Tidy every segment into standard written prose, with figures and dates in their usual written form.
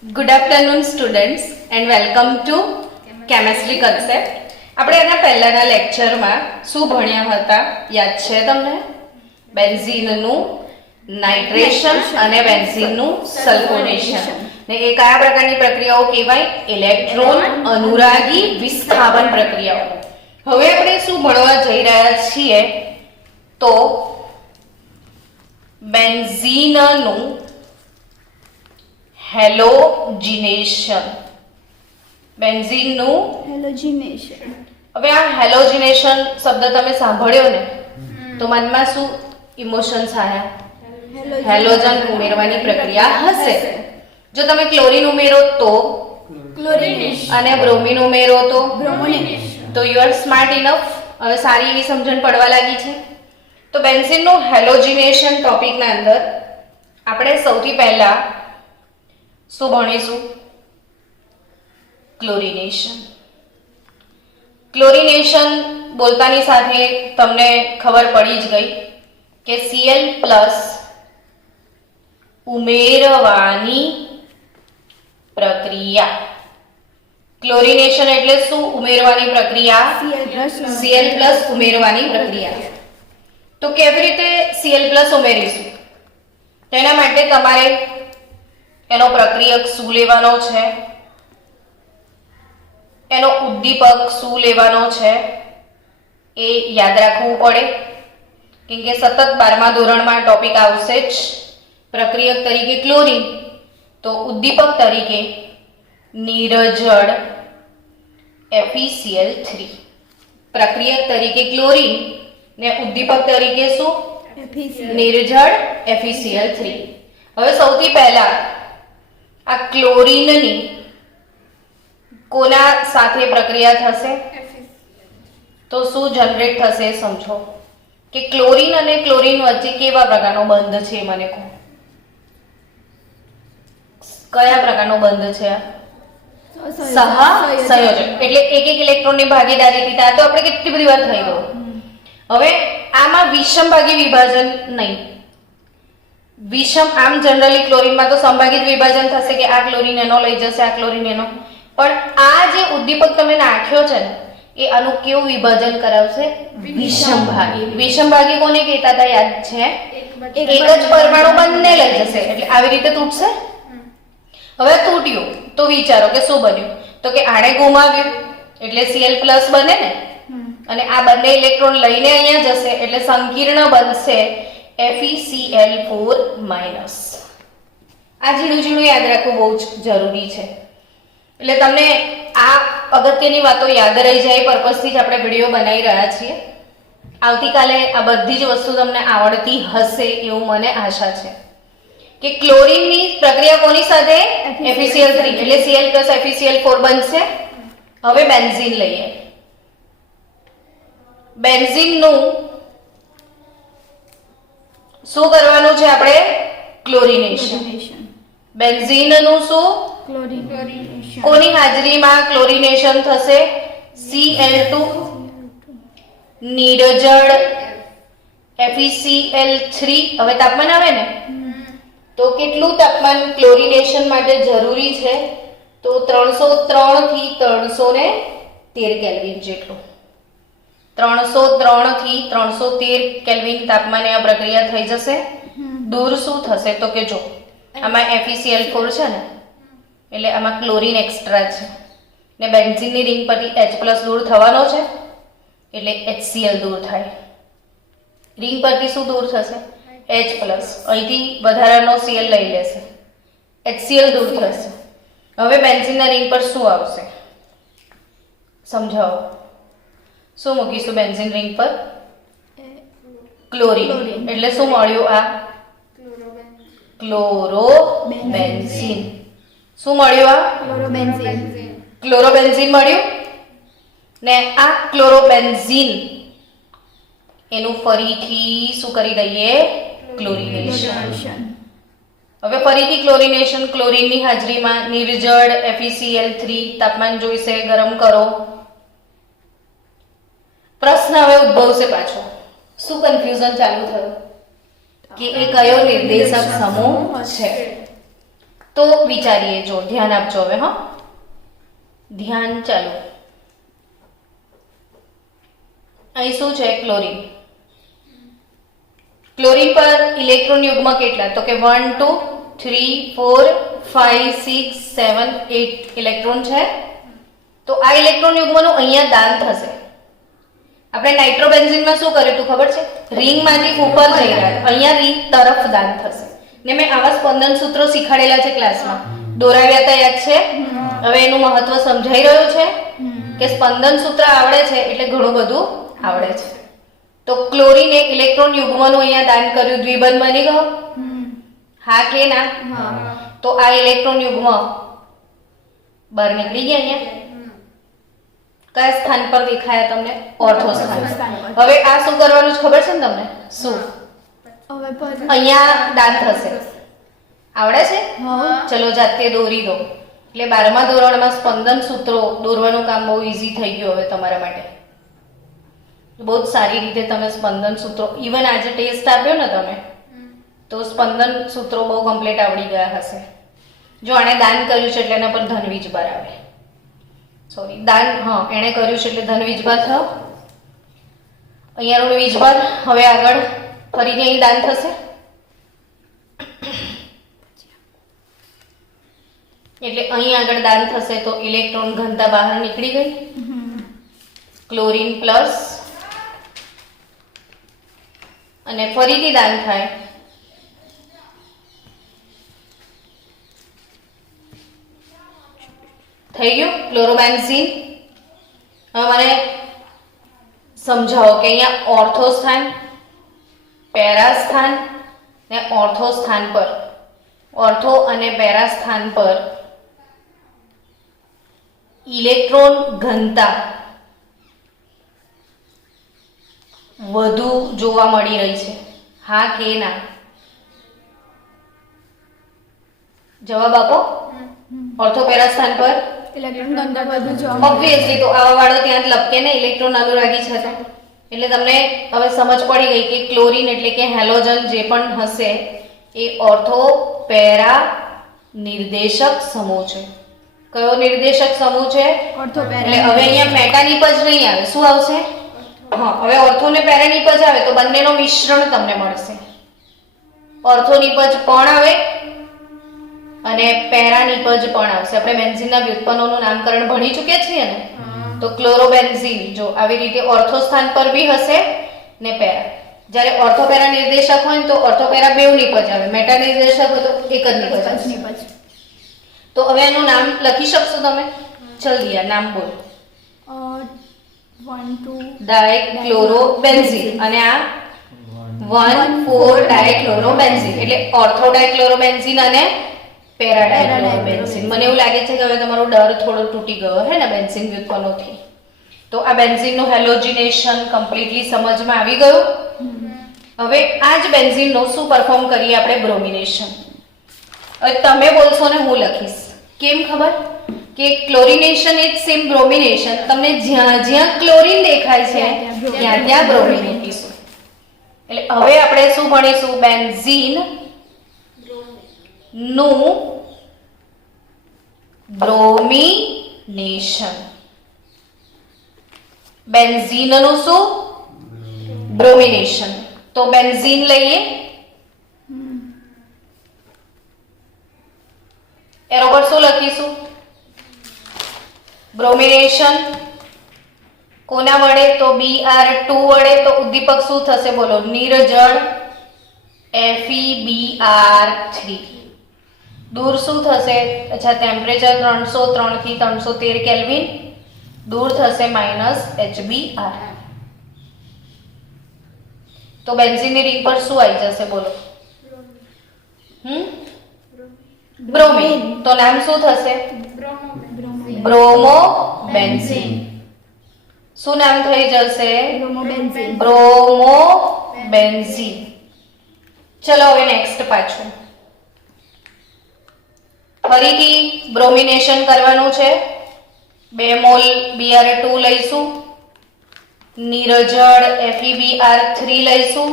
Good afternoon students and welcome to chemistry concept. આપણે એના પહેલાના લેક્ચરમાં શું ભણ્યા હતા યાદ છે તમને? બેન્ઝીનનું નાઇટ્રેશન અને બેન્ઝીનનું સલ્ફોનેશન. ને એ કયા પ્રકારની પ્રક્રિયાઓ કહેવાય? ઇલેક્ટ્રોન અનુરાગી વિસ્થાપન પ્રક્રિયાઓ. હવે આપણે શું ભણવા જઈ રહ્યા છીએ તો બેન્ઝીનનું હેલોજિનેશન. બેન્ઝીનનું હેલોજિનેશન. હવે આ હેલોજિનેશન શબ્દ તમે સાંભળ્યો ને તો મનમાં શું ઇમોશન્સ આયા? હેલોજન ઉમેરવાની પ્રક્રિયા હશે. જો તમે ક્લોરીન ઉમેરો તો ક્લોરિનેશન અને બ્રોમિન ઉમેરો તો બ્રોમોનેશન. તો યુ આર સ્માર્ટ ઇનફ. હવે સારી એવી સમજણ પડવા લાગી છે. તો બેન્ઝીનનું હેલોજિનેશન ટોપિકના અંદર આપણે સૌથી પહેલા શું ભણીશું? ક્લોરિનેશન. ક્લોરિનેશન બોલતાની સાથે તમને ખબર પડી જ ગઈ કે Cl+ ઉમેરવાની પ્રક્રિયા. ક્લોરિનેશન એટલે શું? ઉમેરવાની પ્રક્રિયા. Cl+ ઉમેરવાની પ્રક્રિયા. તો કેવી રીતે Cl+ ઉમેરીશું? તેના માટે તમારે એનો પ્રક્રિયક શું લેવાનો છે, એનો ઉદ્દીપક શું લેવાનો છે એ યાદ રાખવું પડે. કેમ કે સતત 12મા ધોરણમાં ટોપિક આવશે જ. પ્રક્રિયક તરીકે ક્લોરીન તો ઉદ્દીપક તરીકે નિરજળ FeCl3. પ્રક્રિયક તરીકે ક્લોરીન ને ઉદ્દીપક તરીકે શું? નિર્જળ FeCl3. હવે સૌથી પહેલા આ ક્લોરીનની કોના સાથે પ્રક્રિયા થશે તો શું જનરેટ થશે સમજો કે ક્લોરીન અને ક્લોરીન વચ્ચે કેવા પ્રકારનો બંધ છે મને કહો. કયા પ્રકારનો બંધ છે? સહસંયોજક. એટલે એક એક ઇલેક્ટ્રોનની ભાગીદારીથી થાય તો આપણે કેટલી બધી વાર થઈ ગયું. હવે આમાં વિષમભાગી વિભાજન નહીં. વિષમ આમ જનરલી ક્લોરીનમાં તો સમભાગી વિભાજન થશે કે આ ક્લોરીન એનો લઈ જશે, આ ક્લોરીન એનો. પણ આ જે ઉદ્દીપક તમે નાખ્યો છે ને એ આનું કેવું વિભાજન કરાવશે? વિષમભાગી. વિષમભાગી કોને કહેતા હતા યાદ છે? એક જ પરમાણુ બંને લઈ જશે એટલે આવી રીતે તૂટશે. હવે તૂટ્યું તો વિચારો કે શું બન્યું? તો કે આણે ગુમાવ્યું એટલે Cl+ બને ને, અને આ બંને ઇલેક્ટ્રોન લઈને અહીંયા જશે એટલે સંકીર્ણ બનશે FeCl4-. આ ઝીણું યાદ રાખવું બહુ જ જરૂરી છે. એટલે તમને આ અગત્યની વાતો યાદ રહી જાય પર્પઝથી જ આપણે વિડીયો બનાવી રહ્યા છીએ. આવતીકાલે આ બધી જ વસ્તુ તમને આવડતી હશે એવું મને આશા છે. કે ક્લોરીનની પ્રક્રિયા કોની સાથે? FeCl3 એટલે Cl+ FeCl4 બનશે. હવે બેન્ઝીન લઈએ. બેન્ઝીનનું શું કરવાનું છે આપણે? ક્લોરિનેશન. બેન્ઝીનનું શું? ક્લોરિનેશન. કોની હાજરીમાં ક્લોરિનેશન થશે? Cl2 નિરજળ FeCl3. હવે તાપમાન આવે ને તો કેટલું તાપમાન ક્લોરિનેશન માટે જરૂરી છે? તો 303 થી 313 કેલ્વિન જેટલું. 303 થી 313 કેલ્વિન તાપમાને આ પ્રક્રિયા થઈ જશે. દૂર શું થશે તો કે જો આમાં FeCl4 છે ને એટલે આમાં ક્લોરીન એક્સ્ટ્રા છે ને બેન્ઝીનની રિંગ પરથી H+ દૂર થવાનો છે એટલે HCl દૂર થાય. રિંગ પરથી શું દૂર થશે? H+. અહીંથી વધારાનો Cl લઈ લેશે, HCl દૂર થશે. હવે બેન્ઝીનના રિંગ પર શું આવશે સમજાવો? શું મૂકીશું બેન્ઝીન રિંગ પર? ક્લોરીન. એટલે શું મળ્યું? આ ક્લોરોબેન્ઝીન. શું મળ્યું? આ ક્લોરોબેન્ઝીન મળ્યું ને આ ક્લોરોબેન્ઝીન એનું ફરીથી શું કરી દઈએ? ક્લોરિનેશન. હવે ફરીથી ક્લોરિનેશન. ક્લોરીનની હાજરીમાં નિર્જળ FeCl3. તાપમાન જોઈશે, ગરમ કરો. પ્રશ્ન હવે ઉદ્ભવશે પાછો. શું કન્ફ્યુઝન ચાલુ થયું કે એ કયો નિર્દેશક સમૂહ છે? તો વિચારીએ, જો ધ્યાન આપજો હવે. હા, ધ્યાન ચાલુ. અહીં શું છે? ક્લોરીન. ક્લોરીન પર ઇલેક્ટ્રોન યુગ્મ કેટલા? તો કે 1 2 3 4 5 6 7 8 ઇલેક્ટ્રોન છે. તો આ ઇલેક્ટ્રોન યુગ્મનું અહીંયા દાન થશે. આપણે નાઇટ્રોબેન્ઝીનમાં શું કર્યું તું ખબર છે? રિંગમાંથી ઉપર જઈ રહ્યા, અહીંયા રિંગ તરફ દાન થશે. ને મેં આવા સ્પંદન સૂત્રો શીખાડેલા છે ક્લાસમાં, દોરાવ્યા હતા, યાદ છે? હવે એનું મહત્વ સમજાઈ રહ્યું છે કે સ્પંદન સૂત્ર આવડે છે એટલે ઘણું બધું આવડે છે. તો ક્લોરીન એક ઇલેક્ટ્રોન યુગ્મનું અહીંયા દાન કર્યું, દ્વિબંધ બની ગયો. હા કે ના? તો આ ઇલેક્ટ્રોન યુગ્મ બહાર નીકળી ગયા. અહીંયા કયા સ્થાન પર દેખાયા તમને? ઓર્થો સ્થાન. હવે આ શું કરવાનું છે ખબર છે ને તમને? શું? હવે પર અહીંયા દાન થશે. આવડે છે? ચલો જાતે દોરી દો. એટલે 12મા ધોરણમાં સ્પંદન સૂત્રો દોરવાનું કામ બહુ ઈઝી થઈ ગયું હવે તમારા માટે. બહુ જ સારી રીતે તમે સ્પંદન સૂત્રો, ઇવન આજે ટેસ્ટ આપ્યો ને તમે, તો સ્પંદન સૂત્રો બહુ કમ્પ્લીટ આવડી ગયા હશે. જો આણે દાન કર્યું છે એટલે એના પર ધન વીજભાર આવે. સોરી, દાન, હા, એણે કર્યું છે એટલે ધન વીજભાર થયો. અહીંયા ઋણ વીજભાર. હવે આગળ ફરીથી અહીં દાન થશે. એટલે અહીં આગળ દાન થશે તો ઇલેક્ટ્રોન ઘનતા બહાર નીકળી ગઈ. ક્લોરીન પ્લસ, અને ફરીથી દાન થાય. થઈ ગયું ક્લોરોબેન્ઝીન. હવે મને સમજાવો કે અહીંયા ઓર્થો સ્થાન, પેરા સ્થાન ને ઓર્થો સ્થાન પર, ઓર્થો અને પેરા સ્થાન પર ઇલેક્ટ્રોન ઘનતા વધુ જોવા મળી રહી છે. હા કે ના? જવાબ આપો. ઓર્થો પેરા સ્થાન પર ઇલેક્ટ્રોન ઘનતા વધુ જોવા મળે. ઓબ્વિયસલી, તો આવા વાળો ત્યાં જ લપકે ને, ઇલેક્ટ્રોન અનુરાગી છે તો. એટલે તમને હવે સમજ પડી ગઈ કે ક્લોરીન એટલે કે હેલોજન જે પણ હશે એ ઓર્થો પેરા નિર્દેશક સમૂહ છે. કયો નિર્દેશક સમૂહ છે? ઓર્થો એટલે પેરા. હવે અહીંયા મેટા નિપજ નહીં આવે. શું આવશે? હા, હવે ઓર્થો ને પેરા નિપજ આવે તો બંનેનો મિશ્રણ તમને મળશે. ઓર્થો નિપજ પણ આવે અને પેરા નિપજ પણ આવશે. આપણે બેન્ઝીનના વ્યુત્પન્નોનું નામકરણ ભણી ચૂક્યા છીએ ને, તો ક્લોરોબેન્ઝીન જો આવી રીતે ઓર્થો સ્થાન પર બી હશે ને પેરા. જ્યારે ઓર્થોપેરા નિર્દેશક હોય ને તો ઓર્થોપેરા બેવ નિપજ આવે, મેટા નિર્દેશક હોય તો એક જ નિપજ આવે. તો હવે એનું નામ લખી શકશો તમે? જલ્દી આ નામ બોલો. 1 2 ડાયક્લોરોબેન્ઝીન અને આ 1,4 ડાયક્લોરોબેન્ઝીન એટલે ઓર્થો ડાયક્લોરોબેન્ઝીન અને પેરા ડાયક્લોરોબેન્ઝીન. મને એવું લાગે છે કે હવે તમારો ડર થોડો તૂટી ગયો હે ને બેન્ઝીન વ્યુત્પન્નોથી. તો આ બેન્ઝીનનું હેલોજિનેશન કમ્પ્લીટલી સમજમાં આવી ગયું. હવે આ જ બેન્ઝીનનો શું પરફોર્મ કરીએ આપણે? બ્રોમિનેશન. હવે તમે બોલશો ને હું લખીશ. કેમ ખબર? કે ક્લોરિનેશન ઇઝ સેમ બ્રોમિનેશન. તમને જ્યાં જ્યાં ક્લોરીન દેખાય છે ત્યાં ત્યાં બ્રોમિન મૂકીશું. એટલે હવે આપણે શું ભણીશું? બેન્ઝીન નું બ્રોમિનેશન. બેન્ઝીનનું શું? બ્રોમિનેશન. તો બેન્ઝીન લઈએ, એરો પર શું લખીશું? બ્રોમિનેશન. કોના વડે? તો Br2 વડે. તો ઉદ્દીપક શું થશે બોલો? નિર્જળ FeBr3. દૂર શું થશે? અચ્છા, ટેમ્પરેચર 303 થી 313 કેલ્વિન. દૂર થશે -HBr. તો બેન્ઝીનની રિંગ પર શું આવી જશે બોલો? બ્રોમિન. તો નામ શું થશે? બ્રોમોબેન્ઝીન. શું નામ થઈ જશે? બ્રોમોબેન્ઝીન. બ્રોમોબેન્ઝીન. ચલો હવે નેક્સ્ટ પાછું ફરીથી બ્રોમિનેશન કરવાનું છે. 2 મોલ Br2 લઈશું, નિર્જળ FeBr3 લઈશું,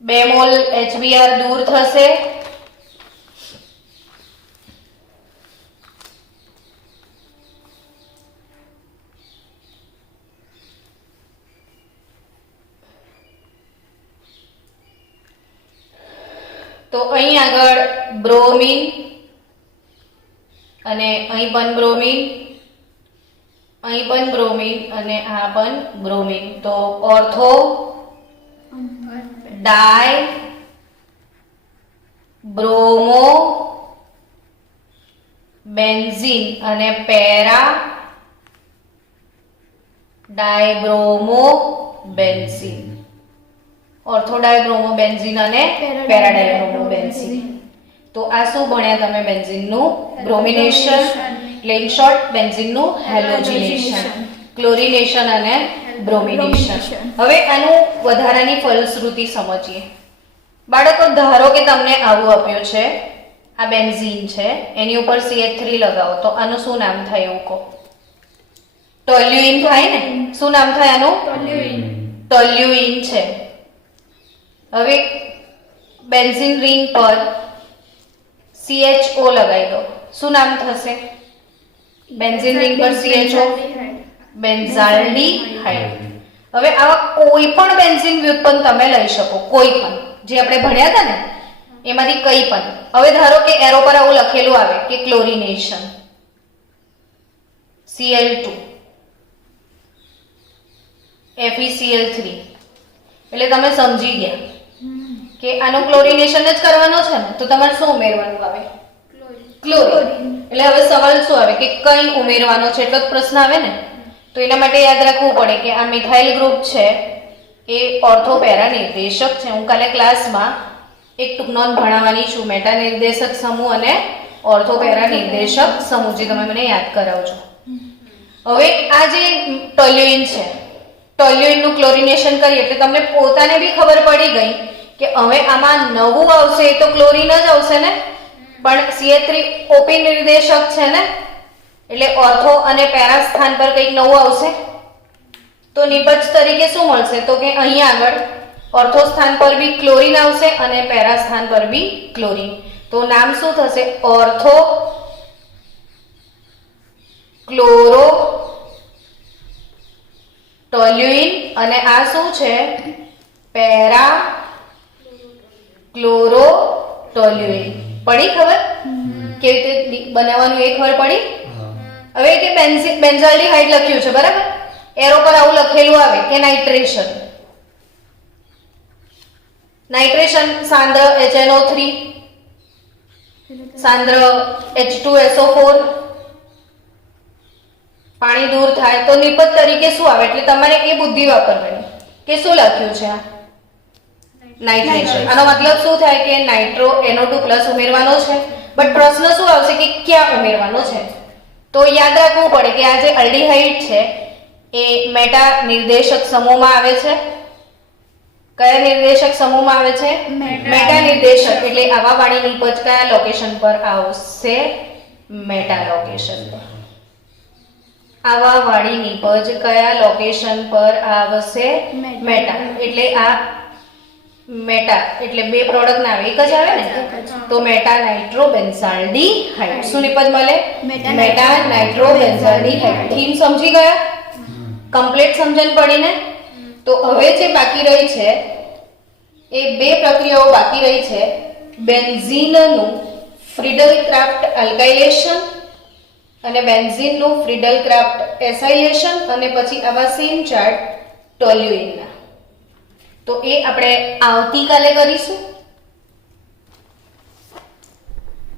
2 મોલ HBr દૂર થશે, તો અહીં આગળ બ્રોમિન અને અહીં પણ બ્રોમિન, અહીં પણ બ્રોમિન અને આ પણ બ્રોમિન. તો ઓર્થો ડાય બ્રોમો બેન્ઝીન અને પેરા ડાયબ્રોમો બેન્ઝીન. ઓર્થો ડાયબ્રોમો બેન્ઝીન અને પેરા ડાયબ્રોમો બેન્ઝીન. તો આ શું ભણ્યા તમે? બેન્ઝીનનું બ્રોમિનેશન, એટલે ઇન શોર્ટ બેન્ઝીનનું હેલોજિનેશન, ક્લોરિનેશન અને બ્રોમિનેશન. હવે આનું વધારાની ફલશ્રુતિ સમજીએ. બાળકો, ધારો કે તમને આવું આપ્યું છે, આ બેન્ઝીન છે, એની ઉપર CH3 લગાવો તો આનું શું નામ થાય એવું કહો? ટોલ્યુઇન થાય ને? શું નામ થાય આનું? ટોલ્યુઇન છે. હવે બેન્ઝીન રિંગ પર CHO લગાવી દો, શું નામ થશે? બેન્ઝીન રિંગ પર CHO, બેન્ઝાલ્ડીહાઇડ. હવે આવા કોઈ પણ બેન્ઝીન વ્યુત્પન્ન તમે લઈ શકો, કોઈ પણ જે આપણે ભણ્યા હતા ને એમાંથી કઈ પણ. હવે ધારો કે એરો પર આવું લખેલું આવે કે ક્લોરિનેશન, Cl2 FeCl3, એટલે તમે સમજી ગયા કે આનું ક્લોરિનેશન જ કરવાનો છે ને, તો તમારે શું ઉમેરવાનું આવે? ક્લોરીન. એટલે હવે સવાલ શું આવે કે કઈ ઉમેરવાનો છે, એટલો જ પ્રશ્ન આવે ને. તો એના માટે યાદ રાખવું પડે કે આ મિથાઇલ ગ્રુપ છે એ ઓર્થોપેરા નિર્દેશક છે. હું કાલે ક્લાસમાં એક ટૂંક નોંધ ભણાવવાની છું, મેટા નિર્દેશક સમૂહ અને ઓર્થોપેરા નિર્દેશક સમૂહ, જે તમે મને યાદ કરાવજો. હવે આ જે ટોલ્યુઇન છે, ટોલ્યુઇનનું ક્લોરિનેશન કરીએ એટલે તમને પોતાને બી ખબર પડી ગઈ કે હવે આમાં નવું આવશે એ તો ક્લોરીન જ આવશે ને, પણ CH3 ઓપી નિર્દેશક છે ને, એટલે ઓર્થો અને પેરા સ્થાન પર કંઈક નવું આવશે. તો નિપજ તરીકે શું મળશે? તો કે અહીં આગળ ઓર્થો સ્થાન પર બી ક્લોરીન આવશે અને પેરા સ્થાન પર બી ક્લોરીન. તો નામ શું થશે? Ortho chloro toluene. અને આ શું છે? Para chloro toluene. પડી ખબર કેવી રીતે બનાવવાનું? એ ખબર પડી? હવે કે બેન્ઝાલ્ડીહાઇડ લખ્યું છે, બરાબર? એરો પર આવું લખેલું આવે કે નાઇટ્રેશન, નાઇટ્રેશન સાંદ્ર HNO3, સાંદ્ર H2SO4, પાણી દૂર થાય તો નિપજ તરીકે શું આવે? એટલે તમારે એ બુદ્ધિ વાપરવાની કે શું લખ્યું છે આ? નાઇટ્રેશન. આનો મતલબ શું થાય કે નાઇટ્રો NO2+ ઉમેરવાનો છે. બટ પ્રશ્ન શું આવશે કે ક્યાં ઉમેરવાનો છે? તો યાદ રાખવું પડે કે આ જે અલ્ડીહાઇડ છે એ મેટા નિર્દેશક સમૂહમાં આવે છે. કયા નિર્દેશક સમૂહમાં આવે છે? મેટા નિર્દેશક. એટલે આવા વાળી નિપજ કયા લોકેશન પર આવશે? મેટા લોકેશન પર. આવા વાળી નિપજ કયા લોકેશન પર આવશે? મેટા. એટલે આ મેટા એટલે બે પ્રોડક્ટ ના આવે, એક જ આવે ને, તો મેટા નાઇટ્રોબેન્ઝાલ્ડીહાઇડ. શું નિપજ મળે? મેટા નાઇટ્રોબેન્ઝાલ્ડીહાઇડ. થીમ સમજી ગયા? કમ્પ્લીટ સમજણ પડી ને? તો હવે જે બાકી રહી છે એ બે પ્રક્રિયાઓ બાકી રહી છે. બેન્ઝીનનું ફ્રીડલ ક્રાફ્ટ આલ્કાઇલેશન અને બેન્ઝીનનું ફ્રીડલ ક્રાફ્ટ એસાઇલેશન, અને પછી આવા સેમ ચાર્ટ ટોલ્યુઇનના. તો એ આપણે આવતીકાલે કરીશું.